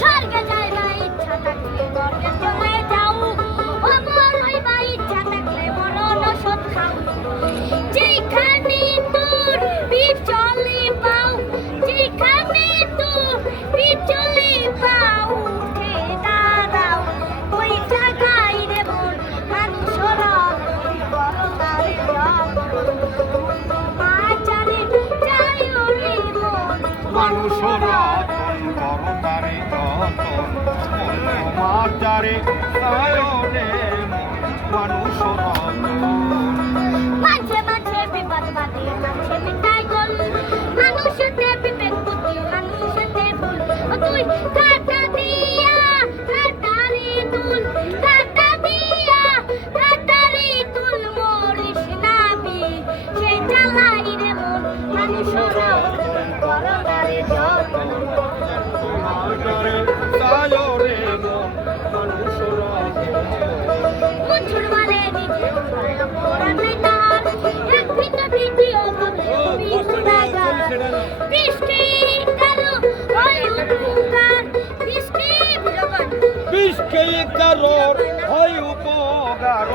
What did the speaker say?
স্বর্গে যাইবা ইচ্ছা থাকলে স্বর্গে চলে যাও, অমর হইবা ইচ্ছা থাকলে মরণ ওষুধ খাও। যেখানে তোর বিচলে পাও, যেখানে তোর বিচলে পাও, উঠে দাঁড়াও ওই জায়গায় রে মন। মানুষরা বড় তারে আচারে যাই রে মন। মানুষরা করতারে যতন তোমার যারে সায়নে মানুষরা মাঝে মাঝে বিপদ বাদে মাঝে মিটাই গোল, মানুষেতে বিবেক বুদ্ধি মানুষেতে ভুল। ও তুই কাটা দিয়া কাটারি তুল, কাটা দিয়া কাটারি তুল, মরিস না বি সে জ্বালাই রে মন। মানুষরা করতারে যতন তোমার যারে সায়নে মানুষরা মন ছুড়বালে নিজে মোরা নাই তাহার, এক ভিন্ন ভিডিও বলে বিস্তাগার। বৃষ্টি কালো হয় উপকার, বৃষ্টি জগৎ বিষ্কে কারোর হয় উপকার